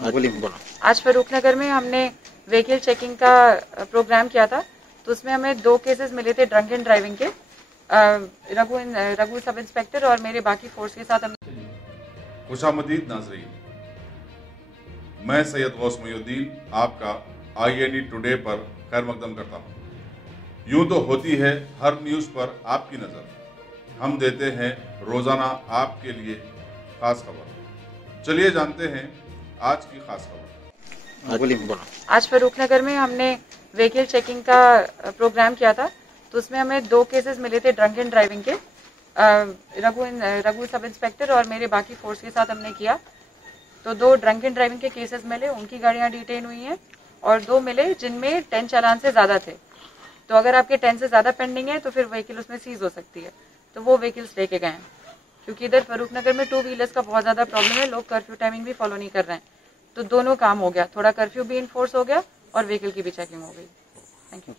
बोलो। आज फरूखनगर में हमने व्हीकल चेकिंग का प्रोग्राम किया था, तो उसमें हमें 2 केसेस मिले थे ड्रंक एंड ड्राइविंग के। रघु सब इंस्पेक्टर और मेरे बाकी फोर्स के साथ हमने। खुशामदीद नाज़रीन, मैं सैयद गौस मुहीउद्दीन आपका INE टुडे पर खैर मकदम करता हूँ। यूं तो होती है हर न्यूज़ पर आपकी नज़र, हम देते हैं रोज़ाना आपके लिए खास खबर। चलिए जानते हैं आज की खास खबर। बोलो। आज फरूखनगर में हमने व्हीकल चेकिंग का प्रोग्राम किया था, तो उसमें हमें 2 केसेस मिले थे ड्रंक एंड ड्राइविंग के। रघु सब इंस्पेक्टर और मेरे बाकी फोर्स के साथ हमने किया। तो 2 ड्रंक एंड ड्राइविंग के केसेस मिले, उनकी गाड़ियां डिटेन हुई हैं, और 2 मिले जिनमें 10 चालान से ज्यादा थे। तो अगर आपके 10 से ज्यादा पेंडिंग है तो फिर व्हीकल उसमें सीज हो सकती है, तो वो व्हीकल्स लेके गए हैं। क्योंकि इधर फरूखनगर में 2 व्हीलर्स का बहुत ज्यादा प्रॉब्लम है, लोग कर्फ्यू टाइमिंग भी फॉलो नहीं कर रहे हैं, तो दोनों काम हो गया, थोड़ा कर्फ्यू भी इन्फोर्स हो गया और व्हीकल की भी चेकिंग हो गई। Thank you.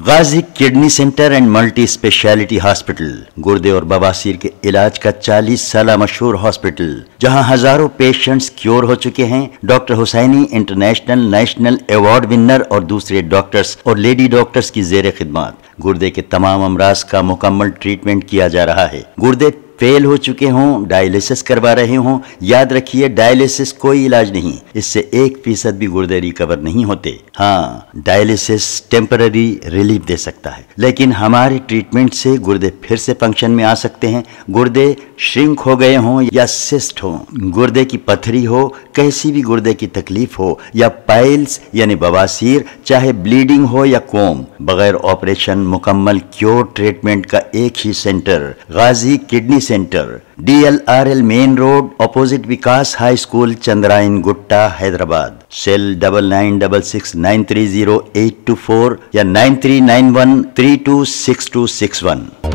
Ghazi kidney centre and multi speciality hospital, गुर्दे और बवासीर के इलाज का 40 साल मशहूर हॉस्पिटल, जहां हजारों पेशेंट्स क्योर हो चुके हैं। Doctor Hussaini international national award winner और दूसरे डॉक्टर्स और लेडी डॉक्टर्स की जेर खिदमत गुर्दे के तमाम अमराज का मुकम्मल ट्रीटमेंट किया जा रहा है। गुर्दे फेल हो चुके हों, डायलिसिस करवा रहे हों, याद रखिए डायलिसिस कोई इलाज नहीं, इससे 1% भी गुर्दे रिकवर नहीं होते। हाँ, डायलिसिस टेम्पररी रिलीफ दे सकता है, लेकिन हमारे ट्रीटमेंट से गुर्दे फिर से फंक्शन में आ सकते हैं। गुर्दे श्रिंक हो गए हों या सिस्ट हो, गुर्दे की पथरी हो, कैसी भी गुर्दे की तकलीफ हो, या पाइल्स यानी बवासीर, चाहे ब्लीडिंग हो या कोम, बगैर ऑपरेशन मुकम्मल क्योर ट्रीटमेंट का एक ही centre, Ghazi kidney centre, DLRL main road, opposite Vikas high school, Chandrayan Gutta, Hyderabad. Cell 9966930824 या 9391326261।